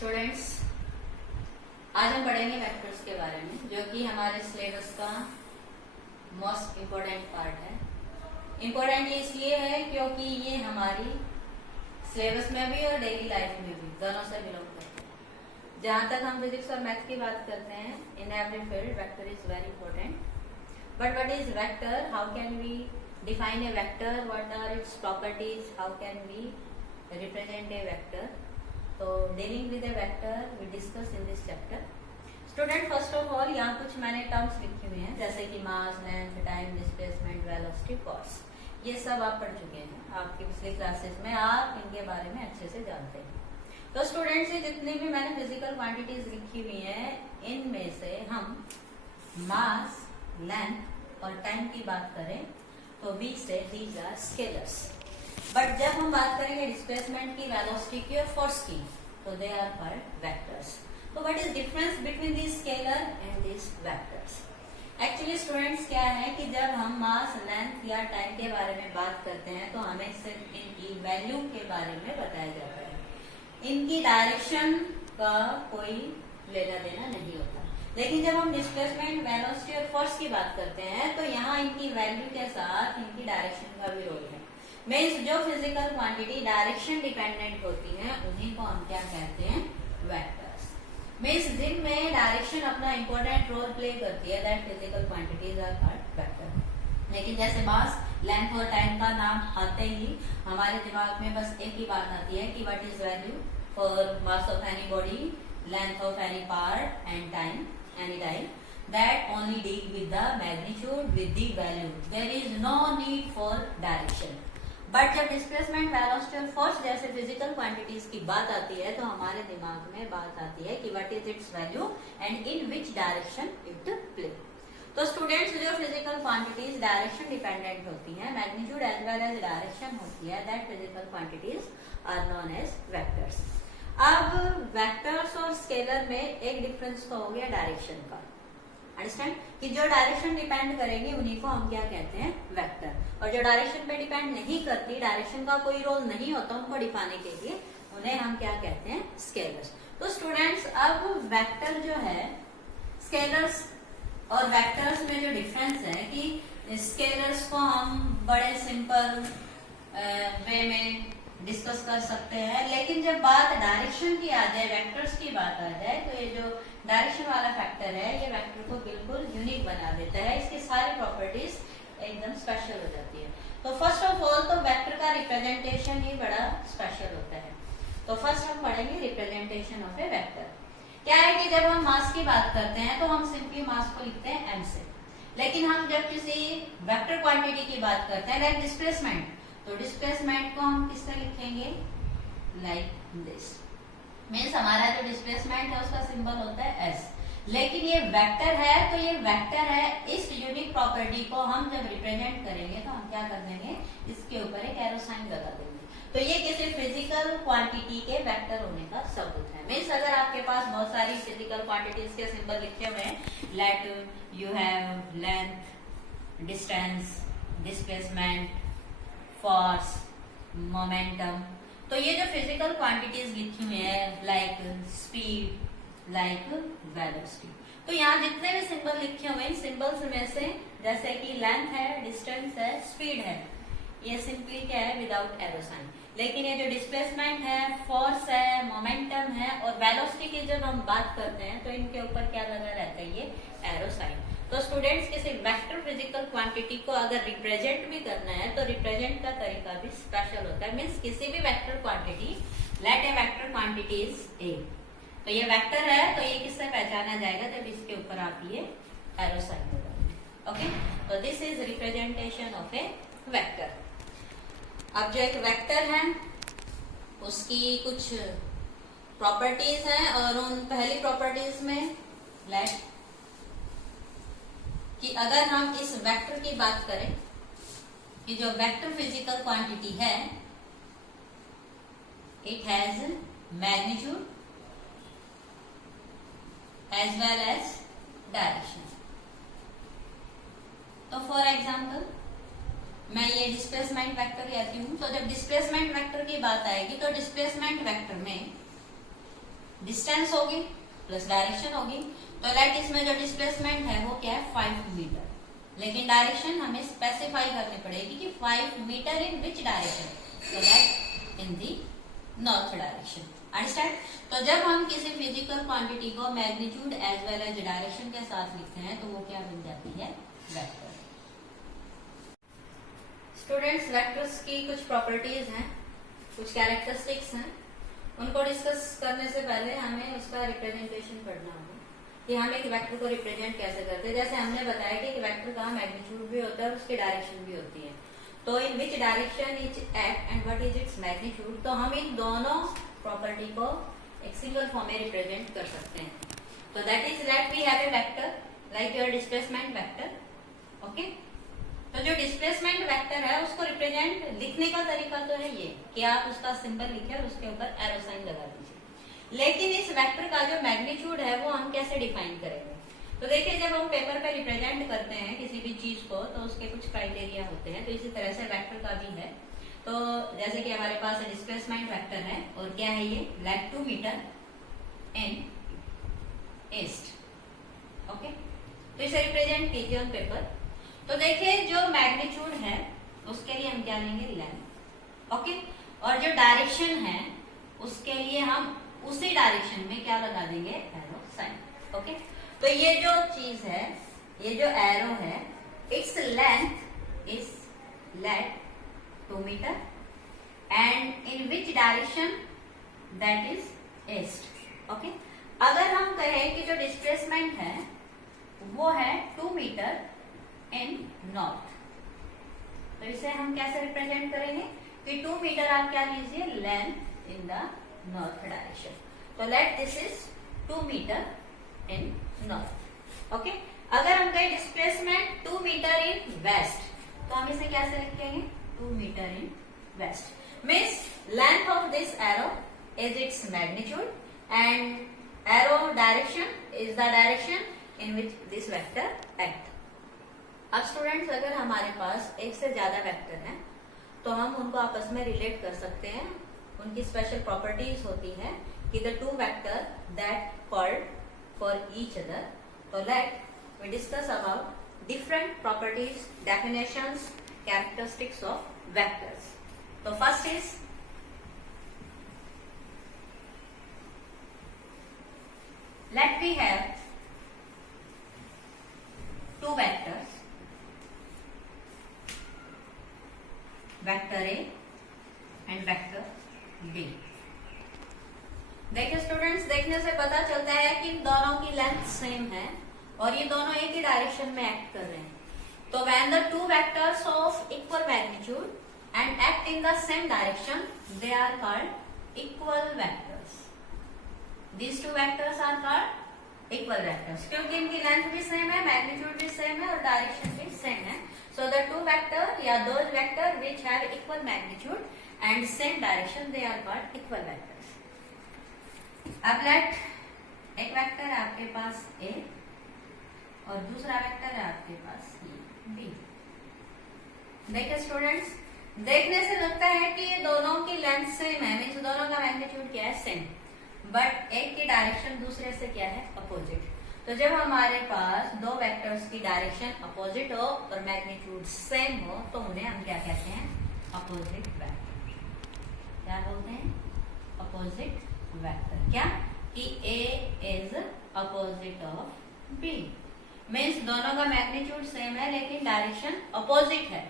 Students, आज हम पढ़ेंगे वेक्टर्स के बारे में, जो कि हमारे सिलेबस का मोस्ट इम्पोर्टेंट पार्ट है। इम्पोर्टेंट ये इसलिए है क्योंकि ये हमारी सिलेबस में भी और डेली लाइफ में भी दोनों से बिलोंग करते हैं। जहाँ तक हम फिजिक्स और मैथ की बात करते हैं, in every field vector is very important. But what is vector? How can we define a vector? What are its properties? How can we represent a vector? So dealing with a vector we discuss in this chapter. Student, first of all यहाँ कुछ मैंने terms लिखी हुई हैं, जैसे कि mass, length, time, displacement, velocity, force. ये सब आप पढ़ चुके हैं आपकी पिछली क्लासेस में, आप इनके बारे में अच्छे से जानते हैं। तो स्टूडेंट्स, ये जितनी भी मैंने फिजिकल क्वांटिटीज लिखी हुई हैं, इनमें से हम मास, लेंथ और टाइम की बात करें तो वी से दीज आर स्केलर्स। बट जब हम बात करेंगे डिस्प्लेसमेंट की, वेलोसिटी की और फोर्स की, तो दे आर कॉल्ड वेक्टर्स। तो what is difference between this scalar and this vectors? Actually students, क्या है कि जब हम मास, लेंथ या टाइम के बारे में बात करते हैं तो हमें सिर्फ इनकी वैल्यू के बारे में बताया जाता है, इनकी डायरेक्शन का कोई लेना देना नहीं होता। लेकिन जब हम डिस्प्लेसमेंट, वेलोसिटी और फोर्स की बात करते हैं तो यहाँ इनकी वैल्यू के साथ इनकी डायरेक्शन का भी रोल है। मीन्स जो फिजिकल क्वांटिटी डायरेक्शन डिपेंडेंट होती है उन्हीं को हम क्या कहते हैं? वेक्टर्स। मीन्स जिनमें डायरेक्शन अपना इंपॉर्टेंट रोल प्ले करती है, that physical quantities are called vector. लेकिन जैसे मास, लेंथ और टाइम का नाम आते ही हमारे दिमाग में बस एक ही बात आती है कि what is value for mass of any body, length of any part and time, any time, that only deal with the magnitude, with the value. There is no need for direction. But जब displacement, velocity और force जैसे physical quantities की बात आती है तो हमारे दिमाग में बात आती है कि what is its value and in which direction it play. तो स्टूडेंट्स, जो फिजिकल क्वांटिटीज डायरेक्शन डिपेंडेंट होती हैं, magnitude as well as direction होती है, that physical quantities are known as vectors. अब वेक्टर्स और स्केलर में एक डिफरेंस तो हो गया डायरेक्शन का। अंडरस्टैंड कि जो डायरेक्शन डिपेंड करेंगे उन्हीं को हम क्या कहते हैं? वेक्टर। और जो डायरेक्शन पे डिपेंड नहीं करती, डायरेक्शन का कोई रोल नहीं होता उनको दिखाने के लिए, उन्हें हम क्या कहते हैं? स्केलर्स। तो स्टूडेंट्स, अब वेक्टर जो है, स्केलर्स और वेक्टर्स में जो डिफरेंस है कि स्केलर्स को हम बड़े सिंपल वे में डिस्कस कर सकते हैं, लेकिन जब बात डायरेक्शन की आ जाए, वेक्टर्स की बात आ जाए, तो ये जो डायरेक्शन वाला फैक्टर है, ये वेक्टर को बिल्कुल यूनिक बना देता है। इसकी सारी प्रॉपर्टीज एकदम स्पेशल हो जाती है। तो फर्स्ट ऑफ ऑल तो वेक्टर का रिप्रेजेंटेशन ही बड़ा स्पेशल होता है। तो फर्स्ट हम पढ़ेंगे रिप्रेजेंटेशन ऑफ ए वेक्टर। क्या है कि जब हम मास की बात करते हैं तो हम सिंपली मास को लिखते हैं m से, लेकिन हम जब किसी वेक्टर क्वांटिटी की बात करते हैं, लाइक डिस्प्लेसमेंट, तो डिस्प्लेसमेंट को हम किससे लिखेंगे? Like this. मीन्स हमारा जो डिस्प्लेसमेंट है उसका सिंबल होता है s। लेकिन ये वेक्टर है, तो ये वेक्टर है, इस यूनिक प्रॉपर्टी को हम जब रिप्रेजेंट करेंगे तो हम क्या कर देंगे? इसके ऊपर एक एरो साइन लगा देंगे। तो ये किसी फिजिकल क्वांटिटी के वेक्टर होने का सबूत है। मीन्स अगर आपके पास बहुत सारी फिजिकल क्वांटिटीज के सिंबल लिखे हुए हैं, like you have length, distance, displacement, force, momentum, तो ये जो फिजिकल क्वांटिटीज लिखी हुई है, लाइक स्पीड, लाइक वेलोसिटी, तो यहाँ जितने भी सिंबल लिखे हुए हैं, सिंबल्स में से जैसे कि लेंथ है, डिस्टेंस है, स्पीड है, ये सिंपली क्या है? Without arrow sign. लेकिन ये जो डिस्प्लेसमेंट है, फोर्स है, मोमेंटम है और वेलोसिटी की जब हम बात करते हैं तो इनके ऊपर क्या लगा रहता है? ये एरो साइन। तो स्टूडेंट्स, किसी वेक्टर फिजिकल क्वांटिटी को अगर रिप्रेजेंट भी करना है तो रिप्रेजेंट का तरीका भी स्पेशल होता है। मीन्स किसी भी vector quantity, let a vector quantity is A, तो ये वेक्टर है, तो ये किससे पहचाना जाएगा? जब इसके ऊपर आप ये एरो साइन लगाएंगे। ओके, तो this is representation of a vector. अब जो एक वेक्टर है उसकी कुछ प्रॉपर्टीज हैं, और उन पहली प्रॉपर्टीज में लेट कि अगर हम इस वेक्टर की बात करें कि जो वेक्टर फिजिकल क्वांटिटी है, it has magnitude as well as direction. तो फॉर एग्जाम्पल मैं ये डिस्प्लेसमेंट वेक्टर लेती हूँ, तो जब डिस्प्लेसमेंट वेक्टर की बात आएगी तो डिस्प्लेसमेंट वेक्टर में डिस्टेंस होगी प्लस डायरेक्शन होगी। तो लेट इसमें जो डिस्प्लेसमेंट है वो क्या है 5 मीटर, लेकिन डायरेक्शन हमें स्पेसिफाई करनी पड़ेगी कि 5 मीटर इन विच डायरेक्शन, तो let in the north direction. Understand? तो जब हम किसी फिजिकल क्वांटिटी को magnitude as well as direction के साथ लिखते हैं तो वो क्या बन जाती है, वेक्टर। स्टूडेंट्स, वेक्टर्स की कुछ प्रॉपर्टीज हैं, कुछ कैरेक्टरिस्टिक्स हैं, उनको डिस्कस करने से पहले हमें उसका रिप्रेजेंटेशन पढ़ना होगा कि हम एक वेक्टर को रिप्रेजेंट कैसे करते हैं। जैसे हमने बताया कि एक वेक्टर का मैग्नीट्यूड भी होता है और उसकी डायरेक्शन भी होती है। तो in which direction is act and what is its magnitude, तो हम इन दोनों प्रॉपर्टी को एक सिंगल फॉर्म में रिप्रेजेंट कर सकते हैं। तो that is let we have a vector like your displacement vector. Okay, तो जो डिस्प्लेसमेंट वेक्टर है उसको रिप्रेजेंट लिखने का तरीका तो है ये कि आप उसका सिंबल लिखे और उसके ऊपर एरो साइन लगा दीजिए। लेकिन इस वेक्टर का जो मैग्नीट्यूड है वो हम कैसे डिफाइन करेंगे? तो देखिए, जब हम पेपर पे रिप्रेजेंट करते हैं किसी भी चीज को तो उसके कुछ क्राइटेरिया होते हैं। तो इसी तरह से वेक्टर का भी है। तो जैसे कि हमारे पास डिस्प्लेसमेंट वेक्टर है और क्या है ये, लेट 2 मीटर इन ईस्ट। ओके, तो इसे रिप्रेजेंट कीजिए ऑन पेपर। तो देखिए, जो मैग्नीट्यूड है उसके लिए हम क्या लेंगे, लेंथ। ओके, और जो डायरेक्शन है उसके लिए हम उसी डायरेक्शन में क्या लगा देंगे, एरो साइन। ओके, तो ये जो चीज है, ये जो एरो है, its length is let 2 metre and in which direction, that is east. Okay, अगर हम कहें कि जो डिस्प्लेसमेंट है वो है 2 मीटर इन नॉर्थ, तो इसे हम कैसे रिप्रेजेंट करेंगे कि 2 मीटर आप क्या लीजिए, length in the north direction. तो let this is 2 metre in north. Okay, अगर हम कहें डिस्प्लेसमेंट 2 मीटर इन वेस्ट, तो हम इसे कैसे लिखेंगे, 2 metre in west. Means length of this arrow is its magnitude and arrow direction is the direction in which this vector act. अब students, अगर हमारे पास एक से ज्यादा वेक्टर हैं तो हम उनको आपस में रिलेट कर सकते हैं। उनकी स्पेशल प्रॉपर्टीज होती है कि the two vector that called for each other. तो let we discuss about different properties, definitions, characteristics of vectors. तो first is let we have two vectors, vector A and vector B। देखिए students, देखने से पता चलता है कि इन दोनों की लेंथ सेम है और ये दोनों एक ही डायरेक्शन में एक्ट कर रहे हैं। तो when the two vectors of equal magnitude and act in the same direction, they are called equal vectors. These two vectors are called equal vectors, क्योंकि इनकी लेंथ भी सेम है, मैग्नीट्यूड भी सेम है और डायरेक्शन भी सेम है। So the two vector या those vector which have equal magnitude and same direction, they are called equal vectors. अब लेट एक वेक्टर है आपके पास A और दूसरा वेक्टर है आपके पास B। देखिए स्टूडेंट्स, देखने से लगता है कि ये दोनों की लेंथ सेम है, मीन्स दोनों का मैग्नीट्यूड क्या है, सेम, बट एक की डायरेक्शन दूसरे से क्या है, अपोजिट। तो जब हमारे पास दो वेक्टर्स की डायरेक्शन अपोजिट हो और मैग्नीट्यूड सेम हो तो उन्हें हम क्या कहते हैं, अपोजिट वेक्टर। क्या बोलते हैं, अपोजिट वेक्टर। क्या कि A is opposite of B, means दोनों का मैग्नीट्यूड सेम है लेकिन डायरेक्शन अपोजिट है।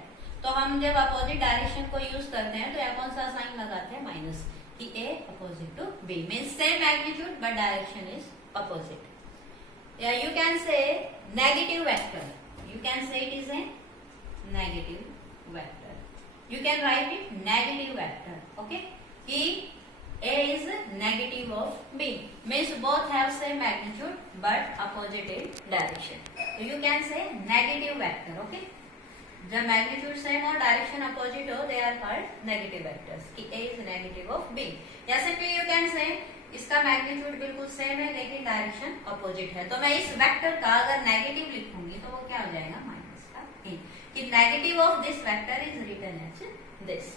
तो हम जब अपोजिट डायरेक्शन को यूज करते हैं तो यहाँ कौन सा साइन लगाते हैं, माइनस, कि A opposite to B means same magnitude but direction is opposite. Yeah, you can say negative vector. You can say it is a negative vector. You can write it negative vector. Okay? कि A is negative of B means both have same magnitude but opposite in direction. So you can say negative vector. Okay? जब magnitude same और direction opposite हो, they are called negative vectors, कि A is negative of B। या simply you can say इसका magnitude बिल्कुल same है लेकिन direction opposite है। तो मैं इस वेक्टर का अगर नेगेटिव लिखूंगी तो वो क्या हो जाएगा, माइनस का A, कि negative of this vector is written as this.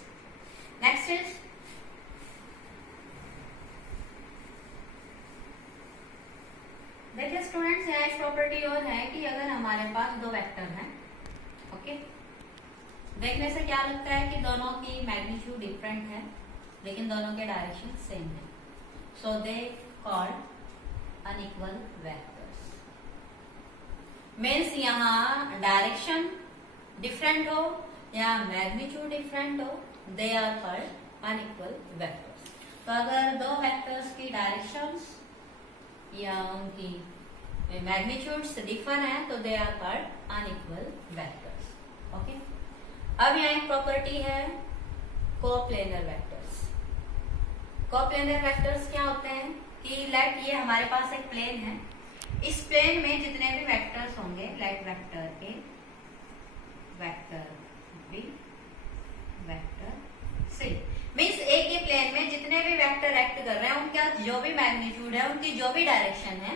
Next is students यहाँ एक प्रॉपर्टी और है कि अगर हमारे पास दो वेक्टर हैं, ओके, देखने से क्या लगता है कि दोनों की मैग्नीट्यूड डिफरेंट है लेकिन दोनों के डायरेक्शन सेम है, so they called unequal vectors. Means यहाँ डायरेक्शन डिफरेंट हो या मैग्नीट्यूड डिफरेंट हो, they are called unequal vectors. तो अगर दो वेक्टर्स की डायरेक्शंस या उनकी मैग्नीट्यूड्स डिफर है तो they are called unequal vectors, okay. अब यहाँ एक प्रॉपर्टी है कोप्लेनर वेक्टर्स। कोप्लेनर वेक्टर्स क्या होते हैं कि लेट ये हमारे पास एक प्लेन है, इस प्लेन में जितने भी वेक्टर्स होंगे, let vector A, vector B, vector C, means एक ही प्लेन में जितने भी वेक्टर एक्ट कर रहे हैं उनका जो भी मैग्नीट्यूड है, उनकी जो भी डायरेक्शन है,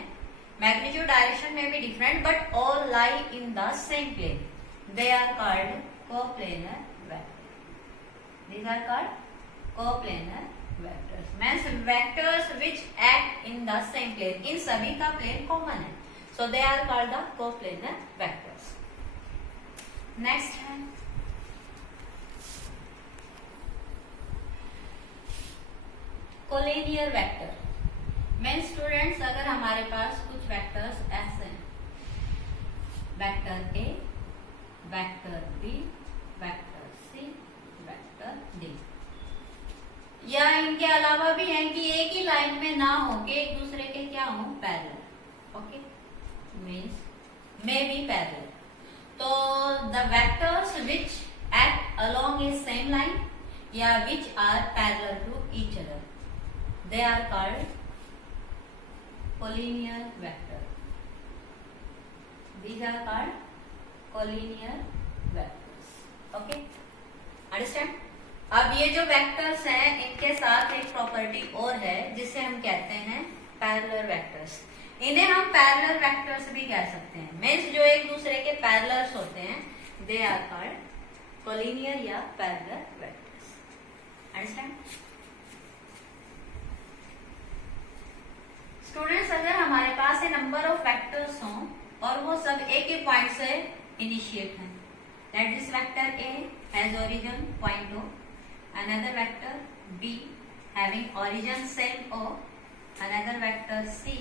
मैग्नीट्यूड डायरेक्शन में भी different but all lie in the same plane, they are called coplanar vector. These are called coplanar vectors. Means vectors which act in the same plane, इन सभी का प्लेन कॉमन है, so they are called the coplanar vectors. Next है collinear vector. Mean students अगर हमारे पास कुछ vectors ऐसे हैं, vector A, vector B, vector C, vector D, या इनके अलावा भी है कि एक ही लाइन में ना हो के एक दूसरे के क्या हो, parallel, okay, means may be parallel. तो the vectors which act along a same line या which are parallel to each other, they are called collinear vector. These are called collinear vectors. Okay, understand? अब ये जो vectors हैं इनके साथ एक property और है जिसे हम कहते हैं पैरेलल वेक्टर्स। इन्हें हम पैरेलल वेक्टर्स भी कह सकते हैं। मीन्स जो एक दूसरे के पैरेलल्स होते हैं, दे आर कॉल्ड कोलिनियर या पैरेलल वेक्टर्स। अंडरस्टैंड? स्टूडेंट्स अगर हमारे पास ए नंबर ऑफ वेक्टर्स हों और वो सब एक ही पॉइंट से इनिशिएट हैं, that this vector A has origin point O, another vector B having origin same O, another vector C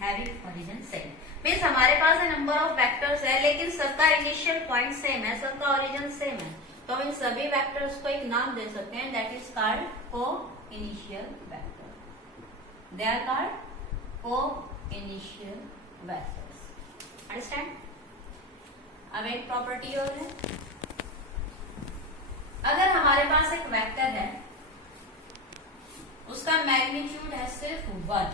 having origin same. Means हमारे पास ए नंबर ऑफ वेक्टर्स है लेकिन सबका इनिशियल पॉइंट सेम है, सबका origin same है, तो हम इन सभी वेक्टर्स को एक नाम दे सकते हैं, that is called coinitial vector. They are called coinitial vectors. Understand? अब एक प्रॉपर्टी और है, अगर हमारे पास एक वेक्टर है उसका मैग्नीट्यूड है सिर्फ 1,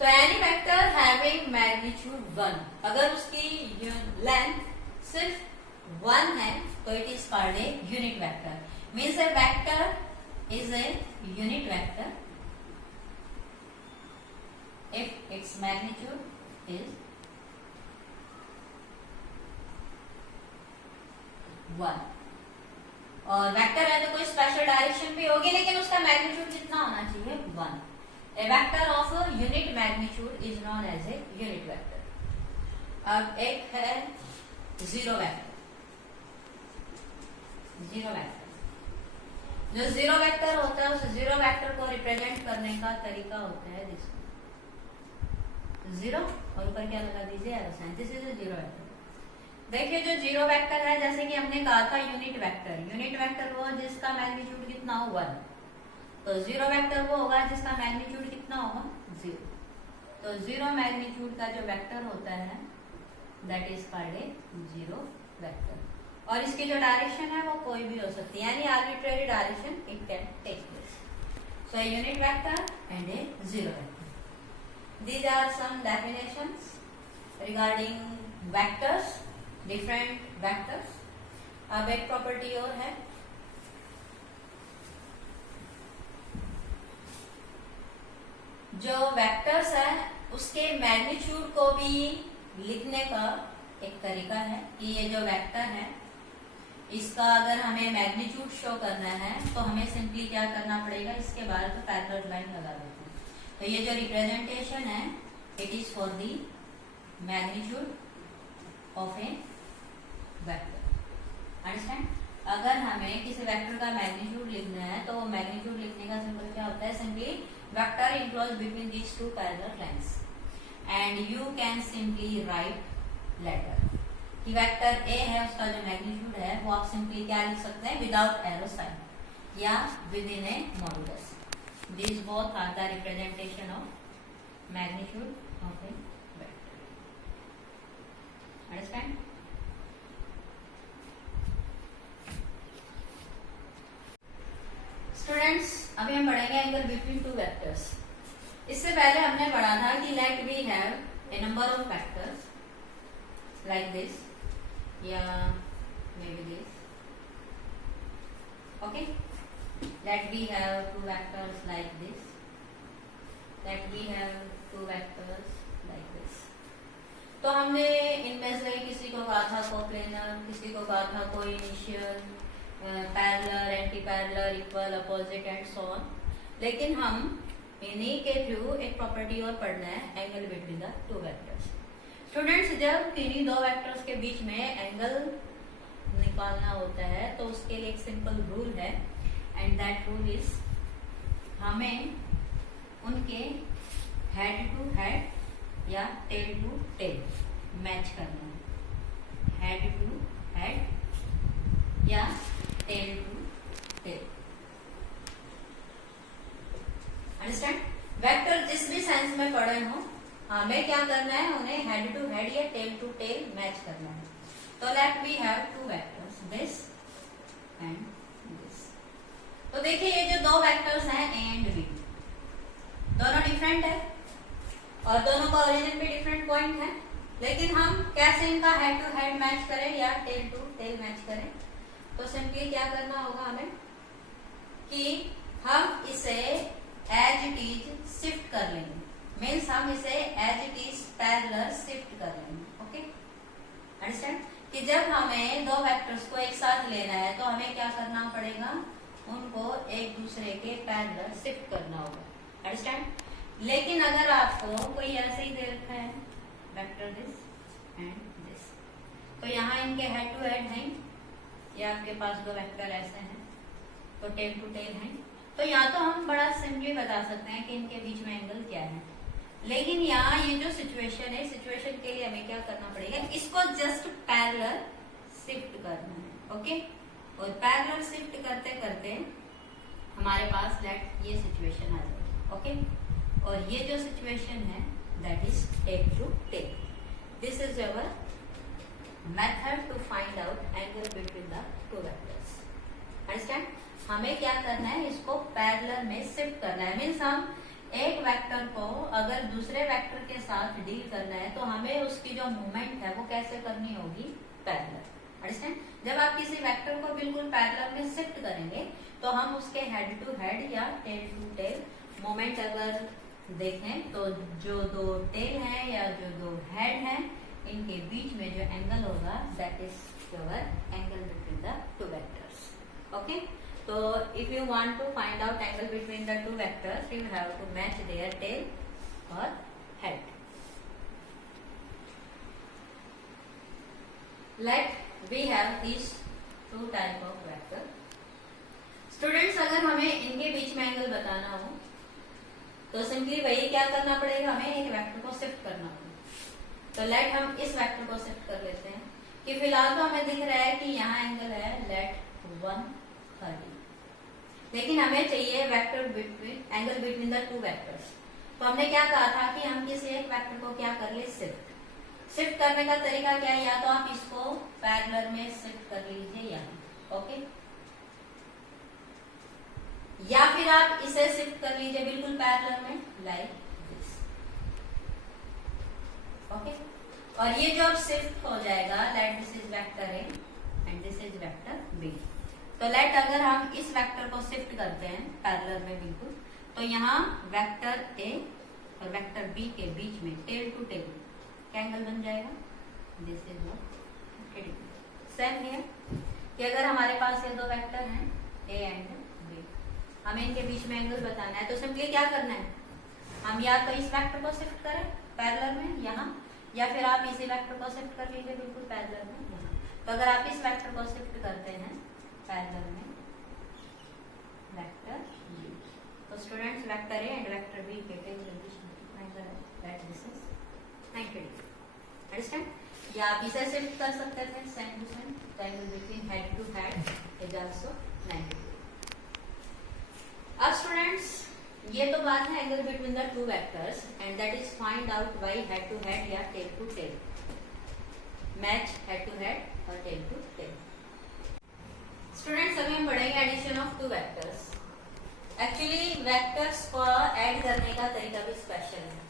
तो एनी वेक्टर हैविंग मैग्नीट्यूड 1, अगर उसकी लेंथ सिर्फ 1 है तो it is called a unit vector. Means A vector is a unit vector if its magnitude is 1। और वेक्टर है तो कोई स्पेशल डायरेक्शन भी होगी लेकिन उसका मैग्नीट्यूड कितना होना चाहिए, 1। A vector of unit magnitude is known as a unit vector. अब एक है जीरो वेक्टर। जीरो वेक्टर, जो जीरो वेक्टर होता है उस जीरो वेक्टर को रिप्रेजेंट करने का तरीका होता है जिसको जीरो और ऊपर क्या लगा दीजिए, arrow sign. This is a zero vector. देखिए जो जीरो वेक्टर है, जैसे कि हमने कहा था यूनिट वेक्टर, यूनिट वेक्टर वो जिसका मैग्नीट्यूड कितना हो, 1। तो जीरो वेक्टर वो होगा जिसका मैग्नीट्यूड कितना होगा, 0। तो जीरो मैग्नीट्यूड का जो वेक्टर होता है that is called a zero vector. और इसकी जो डायरेक्शन है वो कोई भी हो सकती है, यानी arbitrary direction it can take place. So a unit vector and a zero vector. These are some definitions regarding vectors, different vectors. अब एक प्रॉपर्टी और है, जो वेक्टर्स है उसके मैग्नीट्यूड को भी लिखने का एक तरीका है कि ये जो वेक्टर है इसका अगर हमें मैग्नीट्यूड शो करना है तो हमें सिंपली क्या करना पड़ेगा, इसके बारे में पैरेलल लाइन लगा देते हैं। तो ये जो रिप्रेजेंटेशन है it is for the magnitude of a vector. Understand? अगर हमें किसी वेक्टर का मैग्नीट्यूड लिखना है तो वो मैग्नीट्यूड लिखने का सिंबल क्या होता है? Simply vector enclose between these two parallel lines and you can simply write letter कि वेक्टर ए है, उसका जो मैग्नीट्यूड है वो आप सिंपली क्या लिख सकते हैं? विदाउट एरो साइन या with in a modulus. This both are the representation of magnitude of a vector. Understand? Students, अभी हम पढ़ेंगे एंगल बिटवीन टू वेक्टर्स। इससे पहले हमने पढ़ा था कि let we have a number of vectors like this या may be this. Okay, let we have two vectors like this, let we have two vectors like this. तो हमने इनमें से किसी को कहा था कोप्लेनर, किसी को कहा था coinitial, parallel, anti parallel, equal, opposite and so on. लेकिन हम इन्हीं के थ्रू एक प्रॉपर्टी और पढ़ना है, angle between the two vectors. Students, जब किन्हीं दो वेक्टर्स के बीच में एंगल निकालना होता है तो उसके लिए एक सिंपल रूल है एंड दैट रूल इज हमें उनके हेड टू हेड या टेल टू टेल मैच करना है। हेड टू हेड या tail to tail. Understand? Vector जिस भी सेंस में पढ़े हो, हमें क्या करना है? उन्हें हेड टू हेड या टेल टू टेल मैच करना है। तो let we have two vectors this and this. तो देखिए ये जो दो वेक्टर्स हैं ए एंड बी, दोनों डिफरेंट है और दोनों का ओरिजिन भी डिफरेंट पॉइंट है, लेकिन हम कैसे इनका हेड टू हेड मैच करें या टेल टू टेल मैच करें? तो सिंपली क्या करना होगा हमें कि हम इसे एज इट इज शिफ्ट कर लेंगे। मीन्स हम इसे as it is parallel shift कर लेंगे। Okay, understand? कि जब हमें दो वेक्टर्स को एक साथ लेना है तो हमें क्या करना पड़ेगा? उनको एक दूसरे के पैरेलल शिफ्ट करना होगा। अंडरस्टैंड? लेकिन अगर आपको कोई ऐसे ही दे रखा है वेक्टर दिस एंड दिस, तो यहाँ इनके हेड टू हेड हैं या आपके पास दो वेक्टर ऐसे हैं तो टेल टू टेल हैं, तो यहाँ तो हम बड़ा सिंपली बता सकते हैं कि इनके बीच में एंगल क्या है। लेकिन यहाँ ये जो सिचुएशन है, सिचुएशन के लिए हमें क्या करना पड़ेगा? इसको जस्ट पैरेलल शिफ्ट करना है। ओके, और पैरेलल शिफ्ट करते करते हमारे पास लेट ये सिचुएशन आ जाएगी। ओके, और ये जो सिचुएशन है that is tail to tail. This is our method to find out angle between the two vectors. Understand? हमें क्या करना है? इसको पैरेलल में शिफ्ट करना है। मीन्स हम एक वेक्टर को अगर दूसरे वेक्टर के साथ डील करना है तो हमें उसकी जो मूवमेंट है वो कैसे करनी होगी? पैरेलल। अंडरस्टैंड? जब आप किसी वेक्टर को बिल्कुल पैरेलल में शिफ्ट करेंगे तो हम उसके हेड टू हेड या टेल टू टेल मोमेंट अगर देखें तो जो दो टेल है या जो दो हेड है इनके बीच में जो एंगल होगा that is your angle between the two vectors. Okay, तो if you want to find out angle between the two vectors you have to match their tail और head. Let we have this two type of vector. Students, अगर हमें इनके बीच में angle बताना हो तो simply वही क्या करना पड़ेगा? हमें एक वेक्टर को शिफ्ट करना होगा। तो लेट हम इस वेक्टर को शिफ्ट कर लेते हैं कि फिलहाल तो हमें दिख रहा है कि यहाँ एंगल है लेट 130, लेकिन हमें चाहिए vector between angle between the two vectors. तो हमने क्या कहा था कि हम किसी एक वेक्टर को क्या कर ले? शिफ्ट। शिफ्ट करने का तरीका क्या है? या तो आप इसको पैरेलल में शिफ्ट कर लीजिए यहाँ, ओके, या फिर आप इसे शिफ्ट कर लीजिए बिल्कुल पैरेलल में लाइक दिस। ओके, और ये जो अब शिफ्ट हो जाएगा let this is vector A and this is vector B. तो लेट अगर हम इस वेक्टर को शिफ्ट करते हैं पैरेलल में बिल्कुल, तो यहाँ वेक्टर ए और वेक्टर बी के बीच में टेल टू टेल क्या एंगल बन जाएगा? दिस इज व्हाट सेम है कि अगर हमारे पास ये दो वेक्टर हैं ए एंड बी, हमें इनके बीच में एंगल बताना है तो सिंपली क्या करना है? हम या तो इस वेक्टर को शिफ्ट करें पैरेलल में यहाँ, या फिर आप इसी वेक्टर को शिफ्ट कर लीजिए बिल्कुल पैरेलल में यहाँ। तो अगर आप इस वेक्टर को शिफ्ट करते हैं पैरेलल में वेक्टर बी, तो students vector A and vector B के that this is 90 degree. Understand? या आप इसे शिफ्ट कर सकते थे same to same, angle between head to head is also 90 degree. अब स्टूडेंट्स ये तो बात है angle between the two vectors and that is find out by head to head या tail to tail, match head to head और tail to tell. Students अभी हम पढ़ेंगे addition of two vectors. Actually vectors को add करने का तरीका भी स्पेशल है,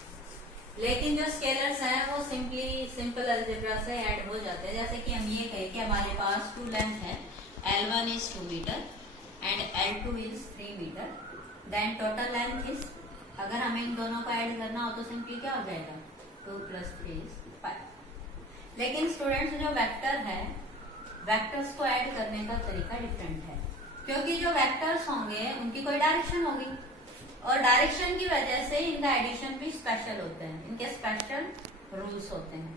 लेकिन जो स्केलर्स हैं वो सिंपल अलजेब्रा से ऐड हो जाते हैं। जैसे कि हम ये कहें कि हमारे पास टू लेंथ है, L1 is 2 metre and L2 is 3 metre, then total length is, अगर हमें इन दोनों को ऐड करना हो तो सिंपली क्या हो जाएगा 2 + 3 इज 5। लेकिन स्टूडेंट्स जो वेक्टर है, वेक्टर्स को ऐड करने का तरीका डिफरेंट है, क्योंकि जो वेक्टर्स होंगे उनकी कोई डायरेक्शन होगी और डायरेक्शन की वजह से इनका एडिशन भी स्पेशल होते हैं, इनके स्पेशल रूल्स होते हैं,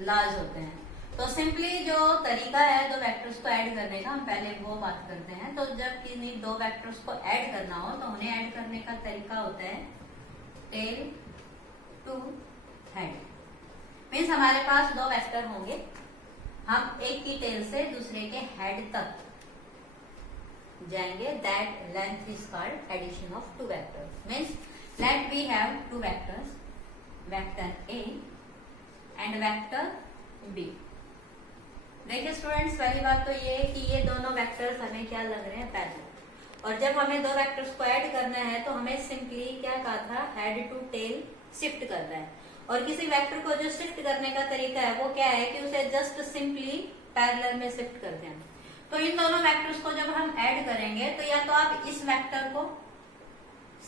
लॉज होते हैं। तो सिंपली जो तरीका है दो वेक्टर्स को ऐड करने का, हम पहले वो बात करते हैं। तो जब किसी दो वेक्टर्स को ऐड करना हो तो उन्हें ऐड करने का तरीका होता है टेल टू हेड। मीन्स हमारे पास दो वेक्टर होंगे, हम एक की टेल से दूसरे के हेड तक जाएंगे, that length is called addition of two vectors. Means let we have two vectors, vector A and vector B. देखिए स्टूडेंट्स पहली बात तो ये कि ये दोनों वेक्टर्स हमें क्या लग रहे हैं पैरेलल, और जब हमें दो वेक्टर्स को ऐड करना है तो हमें सिंपली क्या कहा था हेड टू टेल शिफ्ट करना है। और किसी वेक्टर को जो शिफ्ट करने का तरीका है वो क्या है कि उसे जस्ट सिंपली पैरेलल में शिफ्ट करते हैं। तो इन दोनों वेक्टर्स को जब हम ऐड करेंगे तो या तो आप इस वेक्टर को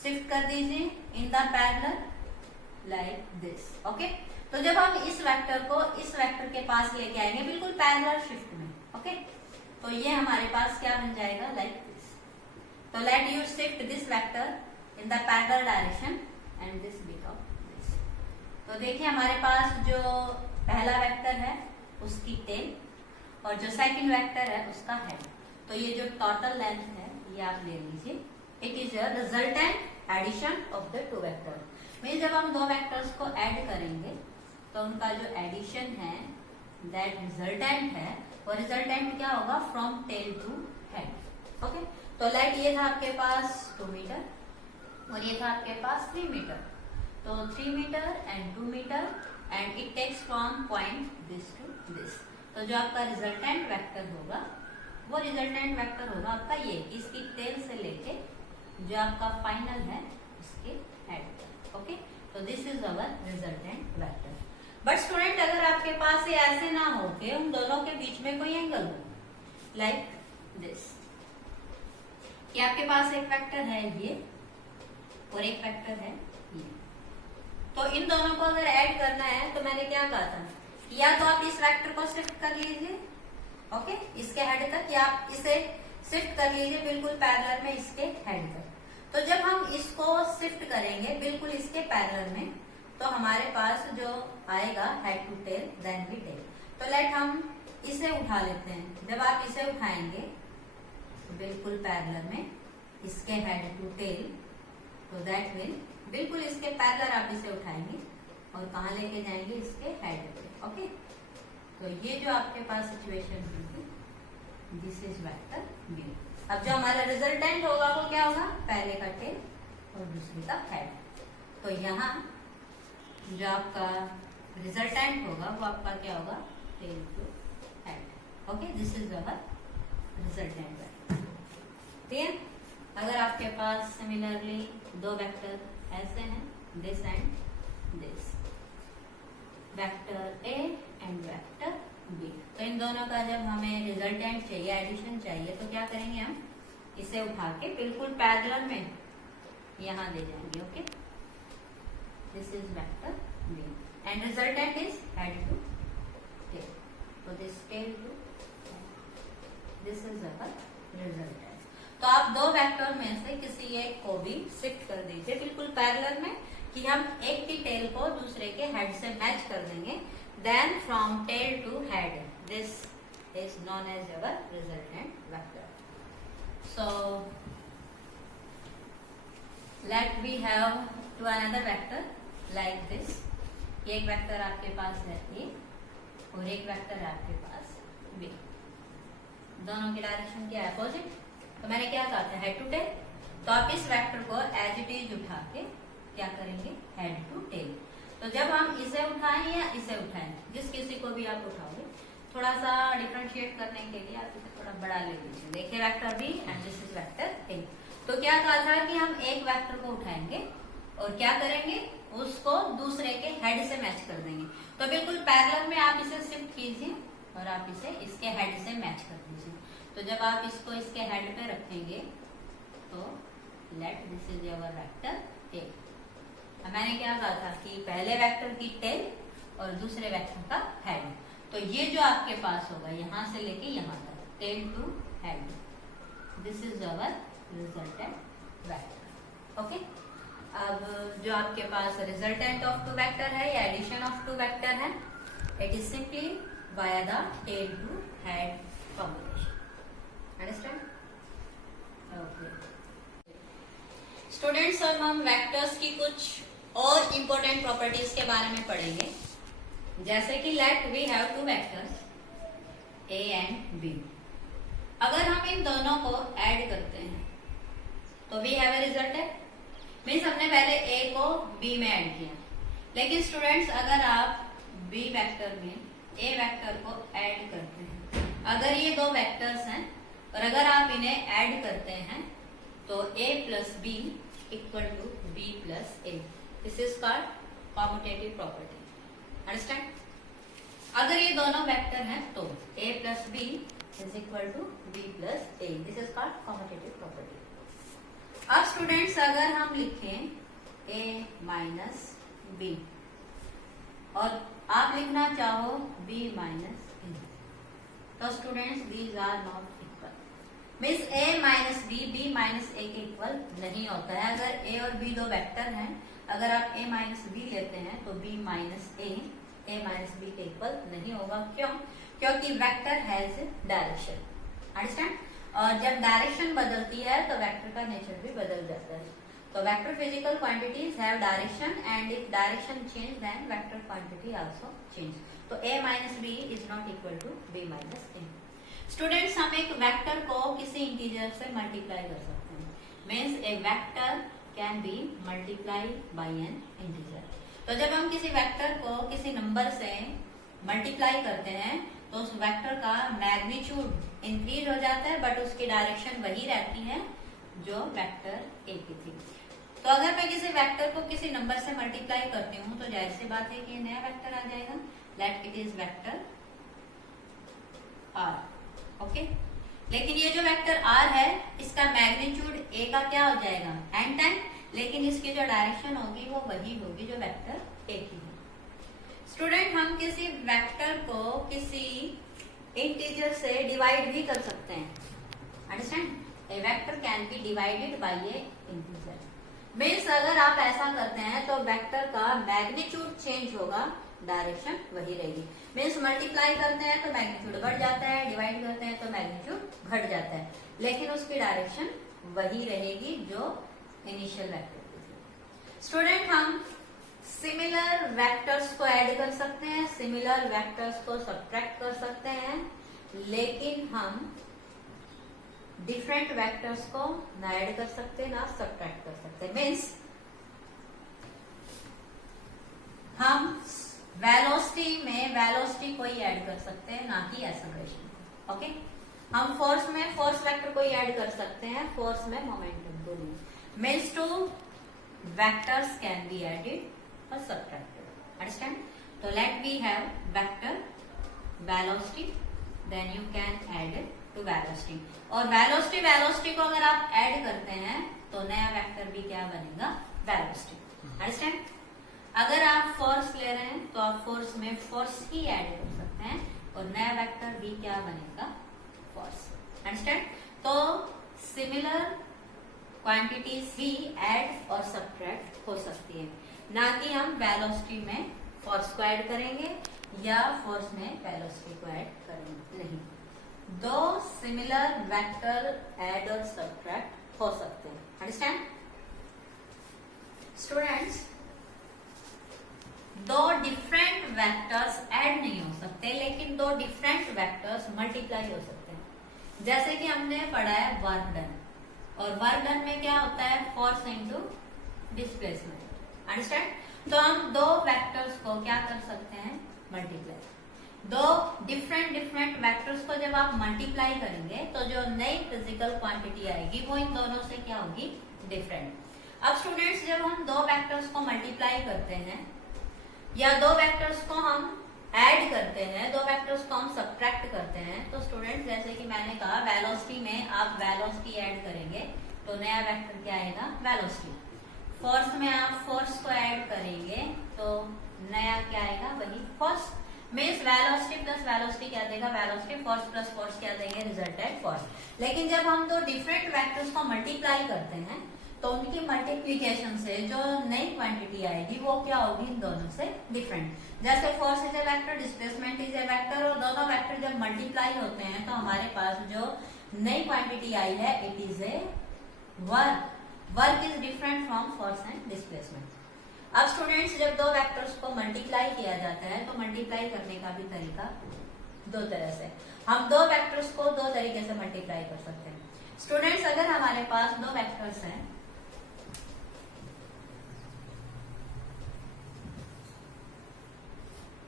शिफ्ट कर दीजिए in the parallel like this, okay. तो जब हम इस वेक्टर को इस वेक्टर के पास लेके आएंगे बिल्कुल पैरेलल शिफ्ट में, ओके, तो ये हमारे पास क्या बन जाएगा लाइक दिस। तो let you shift this vector in the parallel direction and this become this. तो देखिए हमारे पास जो पहला वेक्टर है उसकी टेल और जो सेकंड वेक्टर है उसका हेड। तो ये जो टोटल लेंथ है ये आप ले लीजिए, it is a resultant addition of the two vector. Means जब हम दो वेक्टर्स को ऐड करेंगे तो उनका जो एडिशन है दैट रिजल्टेंट है, और रिजल्टेंट क्या होगा from tail to head, okay. तो लेट ये था आपके पास 2 मीटर और ये था आपके पास 3 मीटर। तो 3 metre and 2 metre and it takes from point this to this. तो जो आपका रिजल्टेंट वेक्टर होगा वो रिजल्टेंट वेक्टर होगा आपका ये, इसकी टेल से लेके जो आपका फाइनल है उसके हेड तक, ओके। तो this is our resultant vector. But student अगर आपके पास ये ऐसे ना हो के उन दोनों के बीच में कोई एंगल हो लाइक दिस, कि आपके पास एक वेक्टर है ये और एक वेक्टर है ये, तो इन दोनों को अगर ऐड करना है तो मैंने क्या कहा था, या तो आप इस वेक्टर को शिफ्ट कर लीजिए, ओके, इसके हेड तक, या आप इसे शिफ्ट कर लीजिए बिल्कुल पैरेलल में इसके हेड तक। तो जब हम इसको शिफ्ट करेंगे बिल्कुल इसके पैरेलल में तो हमारे पास जो आएगा हेड टू टेल देन भी टेल। तो लेट हम इसे उठा लेते हैं। जब आप इसे उठाएंगे तो बिल्कुल पैरेलल में इसके हेड टू टेल, तो दैट विल बिल्कुल इसके पैरेलल आप इसे उठाएंगे और कहाँ लेके जाएंगे इसके हेड पे, ओके। तो ये जो आपके पास सिचुएशन होगी दिस इज वेक्टर बी। अब जो हमारा रिजल्टेंट होगा वो क्या होगा, पहले का टेल और दूसरे का हेड। तो यहाँ जो आपका रिजल्टेंट होगा वो आपका क्या होगा tail to head, okay. This is our resultant vector, ठीक है। अगर आपके पास सिमिलरली दो वेक्टर ऐसे हैं this and this, vector A and vector B, तो इन दोनों का जब हमें रिजल्टेंट चाहिए, एडिशन चाहिए, तो क्या करेंगे हम इसे उठा के बिल्कुल पैरेलल में यहाँ ले जाएंगे, okay. This is vector B and resultant is head to tail, तो this tail to this is our resultant. तो आप दो वेक्टर में से किसी एक को भी शिफ्ट कर दीजिए बिल्कुल पैरेलल में कि हम एक की टेल को दूसरे के हेड से मैच कर देंगे, then from tail to head, this is known as our resultant vector. So let we have two another vector like this. एक वेक्टर आपके पास है ए और एक वेक्टर है आपके पास बी. दोनों की डायरेक्शन क्या है? अपोजिट. तो मैंने क्या कहा था? Head to tail. तो आप इस वेक्टर को एज इट इज उठा के क्या करेंगे? Head to tail. तो जब हम इसे उठाएं या इसे उठाएं, जिस किसी को भी आप उठाओगे, थोड़ा सा डिफरेंशिएट करने के लिए आप इसे थोड़ा बड़ा ले लीजिए. देखिए vector B and this is vector A. तो क्या कहा था कि हम एक वेक्टर को उठाएंगे और क्या करेंगे? उसको दूसरे के हेड से मैच कर देंगे. तो बिल्कुल पैरेलल में आप इसे शिफ्ट कीजिए और आप इसे इसके हेड से मैच कर दीजिए. तो जब आप इसको इसके हेड पे रखेंगे तो let this is our vector A. मैंने क्या कहा था कि पहले वेक्टर की टेल और दूसरे वेक्टर का हेड. तो ये जो आपके पास होगा यहां से लेके यहां तक, tail to head, this is our resultant vector. Okay. अब जो आपके पास रिजल्टेंट ऑफ टू वेक्टर है या एडिशन ऑफ टू वेक्टर है, it is simply by the tail to head combination. Understand? Okay students, अब हम वेक्टर्स की कुछ और इम्पोर्टेंट प्रॉपर्टीज के बारे में पढ़ेंगे. जैसे कि let we have two vectors A and B. अगर हम इन दोनों को ऐड करते हैं तो we have a resultant. Means हमने पहले ए को बी में ऐड किया. लेकिन स्टूडेंट्स, अगर आप बी वेक्टर में ए वेक्टर को ऐड करते हैं, अगर ये दो वेक्टर्स हैं और अगर आप इन्हें ऐड करते हैं तो A plus B equal to B plus A. This is called commutative property. Understand? अगर ये दोनों वेक्टर हैं तो A plus B is equal to B plus A. This is called commutative property. अब स्टूडेंट्स, अगर हम लिखें a माइनस बी और आप लिखना चाहो b माइनस ए, तो students these are not equal. Means a minus B minus A के इक्वल नहीं होता है. अगर a और b दो वेक्टर हैं, अगर आप a माइनस बी लेते हैं तो b माइनस ए माइनस बी के इक्वल नहीं होगा. क्यों? क्योंकि वेक्टर हैज डायरेक्शन. अंडरस्टैंड? और जब डायरेक्शन बदलती है तो वेक्टर का नेचर भी बदल जाता है. तो vector physical quantities have direction and if direction change then vector quantity also change. तो a minus B is not equal to b minus A. Students, हम एक वेक्टर को किसी इंटीजर से मल्टीप्लाई कर सकते हैं. Means A vector can be multiply by N integer. तो जब हम किसी वेक्टर को किसी नंबर से मल्टीप्लाई करते हैं तो उस वेक्टर का मैग्नीट्यूड इंक्रीज हो जाता है, बट उसकी डायरेक्शन वही रहती है जो वेक्टर ए की थी. तो अगर मैं किसी वेक्टर को किसी नंबर से मल्टीप्लाई करती हूँ तो जाहिर सी बात है कि नया वेक्टर आ जाएगा. Let it is vector R. Okay. लेकिन ये जो वेक्टर आर है इसका मैग्नीट्यूड ए का क्या हो जाएगा? n time. लेकिन इसकी जो डायरेक्शन होगी वो वही होगी जो वेक्टर ए की है. स्टूडेंट, हम किसी वेक्टर को किसी इंटीजर से डिवाइड भी कर सकते हैं. Understand? A vector can be divided by a integer. Means अगर आप ऐसा करते हैं तो वेक्टर का मैग्नीट्यूड चेंज होगा, डायरेक्शन वही रहेगी. मीन्स मल्टीप्लाई करते हैं तो मैग्नीट्यूड बढ़ जाता है, डिवाइड करते हैं तो मैग्नीट्यूड घट जाता है, लेकिन उसकी डायरेक्शन वही रहेगी जो इनिशियल वेक्टर की थी. स्टूडेंट, हम सिमिलर वेक्टर्स को ऐड कर सकते हैं, सिमिलर वेक्टर्स को सब्ट्रैक्ट कर सकते हैं, लेकिन हम डिफरेंट वेक्टर्स को ना ऐड कर सकते ना सब्ट्रैक्ट कर सकते. मीन्स हम वेलोसिटी में वेलोसिटी को ही ऐड कर सकते हैं, ना कि एक्सेलरेशन. ओके. हम फोर्स में फोर्स वेक्टर को ही ऐड कर सकते हैं, फोर्स में मोमेंटम को नहीं. Means two vectors can be added or subtracted. Understand? So let we have vector velocity, then you can add it to velocity. और velocity को अगर आप ऐड करते हैं तो नया वेक्टर भी क्या बनेगा? velocity. Understand? अगर आप फोर्स ले रहे हैं तो आप फोर्स में फोर्स ही ऐड कर सकते हैं और नया वेक्टर भी क्या बनेगा? फोर्स. Understand? तो सिमिलर क्वांटिटीज ही ऐड और सब्ट्रैक्ट हो सकती है. ना कि हम वेलोसिटी में फोर्स को ऐड करेंगे या फोर्स में वेलोसिटी को ऐड करेंगे, नहीं। दो सिमिलर वेक्टर ऐड और सब्ट्रैक्ट हो सकते हैं, अंडरस्टैंड स्टूडेंट्स। दो डिफरेंट वेक्टर्स ऐड नहीं हो सकते, लेकिन दो डिफरेंट वेक्टर्स मल्टीप्लाई हो सकते हैं। जैसे कि हमने पढ़ा है वर्क डन, और वर्क डन में क्या होता है, फोर्स इनटू डिस्प्लेसमेंट, अंडरस्टैंड। तो हम दो वेक्टर्स को क्या कर सकते हैं, मल्टीप्लाई। दो डिफरेंट वेक्टर्स को जब आप मल्टीप्लाई करेंगे तो जो नई फिजिकल क्वांटिटी आएगी वो इन दोनों से क्या होगी, डिफरेंट। अब स्टूडेंट्स जब हम दो वेक्टर्स को मल्टीप्लाई करते हैं या दो वेक्टर्स को हम ऐड करते हैं, दो वेक्टर्स को हम सब्ट्रैक्ट करते हैं, तो स्टूडेंट्स जैसे कि मैंने कहा वेलोसिटी में आप वेलोसिटी ऐड करेंगे तो नया वेक्टर क्या आएगा, वेलोसिटी। फोर्स में आप फोर्स को ऐड करेंगे तो नया क्या आएगा, वही force. Means velocity plus velocity क्या देगा, वेलोसिटी। फोर्स प्लस फोर्स क्या देंगे, रिजल्टेंट फोर्स। लेकिन जब हम दो डिफरेंट वेक्टर्स को मल्टीप्लाई करते हैं तो उनकी मल्टीप्लीकेशन से जो नई क्वांटिटी आएगी वो क्या होगी, इन दोनों से डिफरेंट। जैसे force is a vector, displacement is a vector, और दोनों वेक्टर जब मल्टीप्लाई होते हैं तो हमारे पास जो नई क्वांटिटी आई है it is a work. Work is different from force and displacement. अब स्टूडेंट्स जब दो वेक्टर्स को मल्टीप्लाई किया जाता है तो मल्टीप्लाई करने का भी तरीका दो तरह से, हम दो वेक्टर्स को दो तरीके से मल्टीप्लाई कर सकते हैं। स्टूडेंट्स अगर हमारे पास दो वेक्टर्स हैं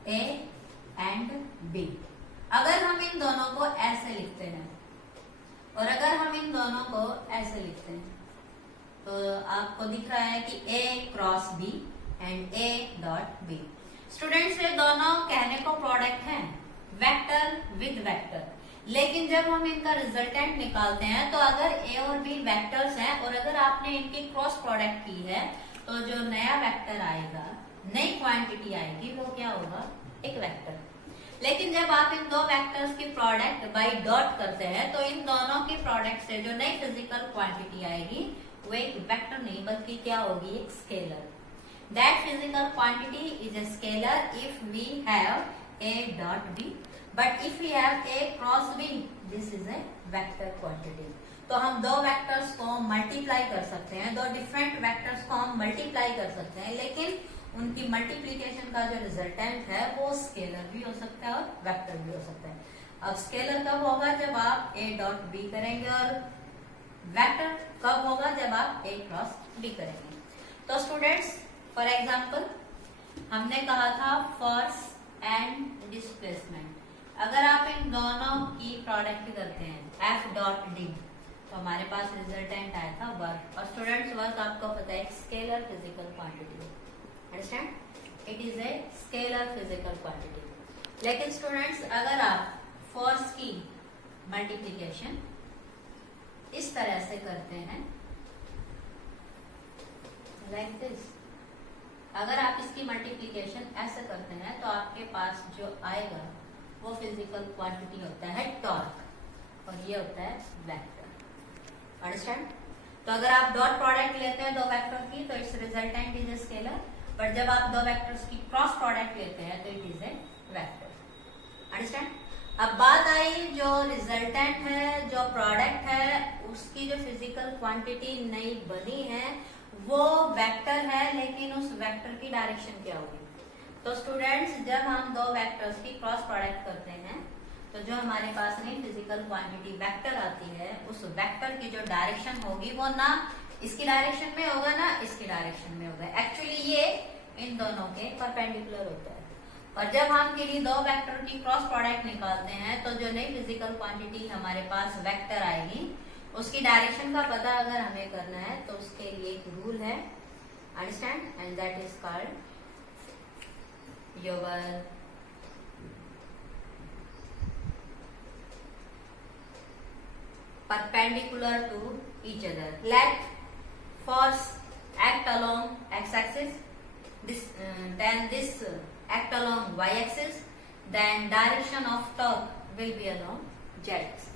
A एंड B, अगर हम इन दोनों को ऐसे लिखते हैं और अगर हम इन दोनों को ऐसे लिखते हैं तो आपको दिख रहा है कि A cross B and A dot B। Students ये दोनों कहने को प्रोडक्ट हैं, वेक्टर विद वेक्टर, लेकिन जब हम इनका रिजल्टेंट निकालते हैं तो अगर A और B वेक्टर्स हैं और अगर आपने इनकी क्रॉस प्रोडक्ट की है तो जो नया वेक्टर आएगा, नई क्वांटिटी आएगी, वो क्या होगा, एक वेक्टर। लेकिन जब आप इन दो वेक्टर्स की प्रोडक्ट बाय डॉट करते हैं तो इन दोनों की प्रोडक्ट से जो नई फिजिकल क्वांटिटी आएगी वो एक वेक्टर नहीं बल्कि क्या होगी, एक scalar. That physical quantity is a scalar if we have A dot B, but if we have A cross B, this is a vector quantity. तो हम दो वेक्टर्स को मल्टीप्लाई कर सकते हैं, दो डिफरेंट वेक्टर्स को हम मल्टीप्लाई कर सकते हैं, लेकिन उनकी मल्टीप्लीकेशन का जो रिजल्टेंट है वो स्केलर भी हो सकता है और वेक्टर भी हो सकता है। अब स्केलर कब होगा, जब आप A डॉट B करेंगे, और वेक्टर कब होगा, जब आप A क्रॉस B करेंगे। तो स्टूडेंट्स फॉर एग्जांपल हमने कहा था फोर्स एंड डिस्प्लेसमेंट, अगर आप इन दोनों की प्रोडक्ट करते हैं F डॉट D तो हमारे पास रिजल्टेंट आया था वर्क। और स्टूडेंट्स वर्क आपको पता है scalar physical quantity, understand, it is a scalar physical quantity. लेकिन स्टूडेंट्स अगर आप फोर्स की मल्टीप्लिकेशन इस तरह से करते हैं, लाइक दिस, अगर आप इसकी मल्टीप्लिकेशन ऐसे करते हैं तो आपके पास जो आएगा वो फिजिकल क्वांटिटी होता है टॉर्क, और ये होता है वेक्टर, अंडरस्टैंड। तो अगर आप डॉट प्रोडक्ट लेते हैं दो वेक्टर की तो it's resultant is a scalar, but जब आप दो वेक्टर्स की क्रॉस प्रोडक्ट लेते हैं तो it is a vector, understand. अब बात आई जो रिजल्टेंट है, जो प्रोडक्ट है, उसकी जो फिजिकल क्वांटिटी नई बनी है वो वेक्टर है, लेकिन उस वेक्टर की डायरेक्शन क्या होगी। तो स्टूडेंट्स जब हम दो वेक्टर्स की क्रॉस प्रोडक्ट करते हैं तो जो हमारे पास नई फिजिकल क्वांटिटी वेक्टर आती है, उस वेक्टर की जो डायरेक्शन होगी वो ना इसकी डायरेक्शन में होगा ना इसकी डायरेक्शन में होगा। एक्चुअली ये इन दोनों के परपेंडिकुलर होता है। और जब हम किसी दो वेक्टर की क्रॉस प्रोडक्ट निकालते हैं तो जो नई फिजिकल क्वांटिटी हमारे पास वेक्टर आएगी उसकी डायरेक्शन का पता अगर हमें करना है तो उसके लिए एक रूल है, understand, and that is called your perpendicular to each other. Let force act along x-axis, then this act along y-axis, then direction of torque will be along z-axis.